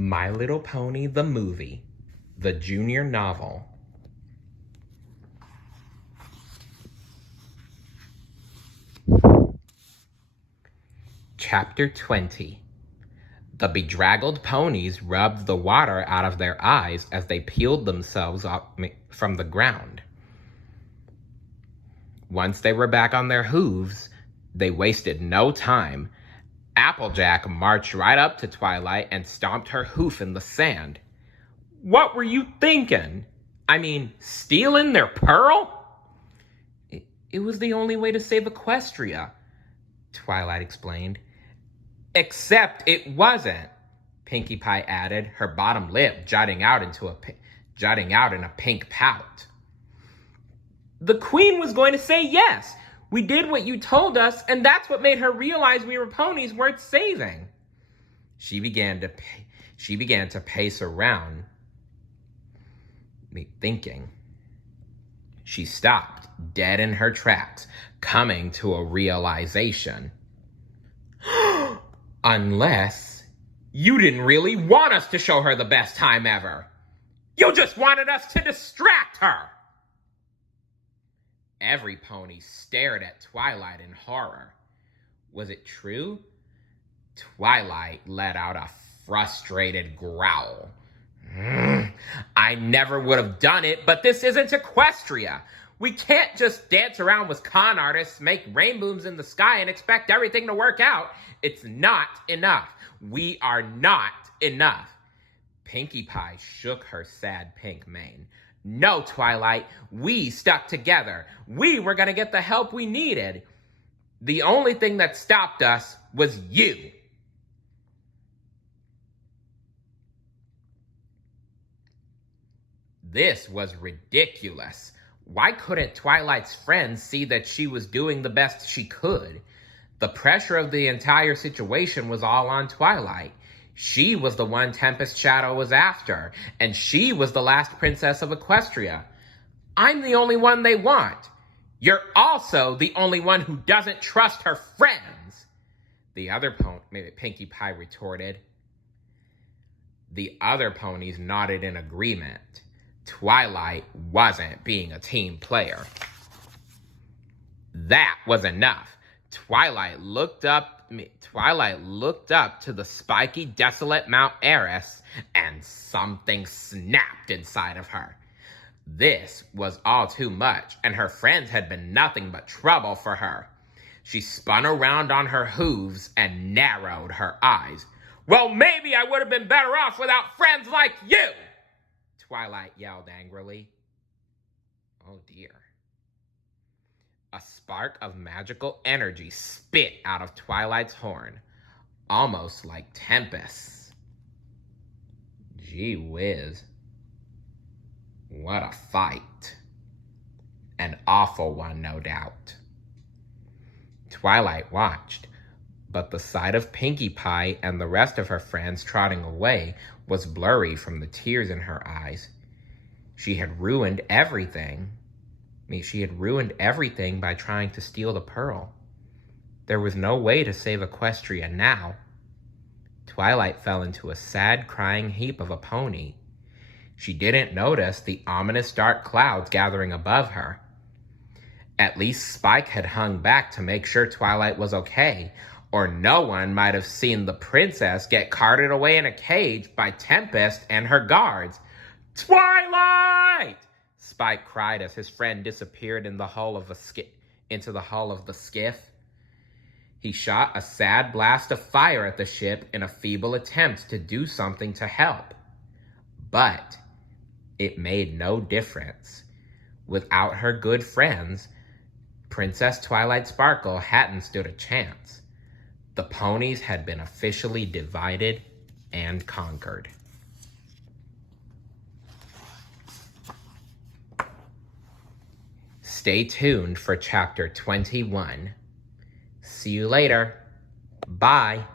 My Little Pony the Movie, the junior novel. Chapter 20. The bedraggled ponies rubbed the water out of their eyes as they peeled themselves up from the ground. Once they were back on their hooves, they wasted no time. Applejack marched right up to Twilight and stomped her hoof in the sand. "What were you thinking? I mean, stealing their pearl?" It was the only way to save Equestria," Twilight explained. "Except it wasn't," Pinkie Pie added, her bottom lip jutting out in a pink pout. "The Queen was going to say yes. We did what you told us, and that's what made her realize we were ponies worth saving." She began to pace around, thinking. She stopped, dead in her tracks, coming to a realization. "Unless you didn't really want us to show her the best time ever. You just wanted us to distract her." Every pony stared at Twilight in horror. Was it true? Twilight let out a frustrated growl. "I never would have done it, but this isn't Equestria. We can't just dance around with con artists, make rainbows in the sky, and expect everything to work out. It's not enough. We are not enough." Pinkie Pie shook her sad pink mane. "No, Twilight, we stuck together. We were going to get the help we needed. The only thing that stopped us was you." This was ridiculous. Why couldn't Twilight's friends see that she was doing the best she could? The pressure of the entire situation was all on Twilight. She was the one Tempest Shadow was after, and she was the last princess of Equestria. "I'm the only one they want. You're also the only one who doesn't trust her friends," the other Pinkie Pie retorted. The other ponies nodded in agreement. Twilight wasn't being a team player. That was enough. Twilight looked up to the spiky, desolate Mount Eris, and something snapped inside of her. This was all too much, and her friends had been nothing but trouble for her. She spun around on her hooves and narrowed her eyes. "Well, maybe I would have been better off without friends like you!" Twilight yelled angrily. Oh dear. A spark of magical energy spit out of Twilight's horn, almost like Tempest. Gee whiz. What a fight. An awful one, no doubt. Twilight watched, but the sight of Pinkie Pie and the rest of her friends trotting away was blurry from the tears in her eyes. She had ruined everything. She had ruined everything by trying to steal the pearl. There was no way to save Equestria now. Twilight fell into a sad, crying heap of a pony. She didn't notice the ominous dark clouds gathering above her. At least Spike had hung back to make sure Twilight was okay, or no one might have seen the princess get carted away in a cage by Tempest and her guards. "Twilight!" Spike cried as his friend disappeared into the hull of the skiff. He shot a sad blast of fire at the ship in a feeble attempt to do something to help. But it made no difference. Without her good friends, Princess Twilight Sparkle hadn't stood a chance. The ponies had been officially divided and conquered. Stay tuned for Chapter 21. See you later. Bye.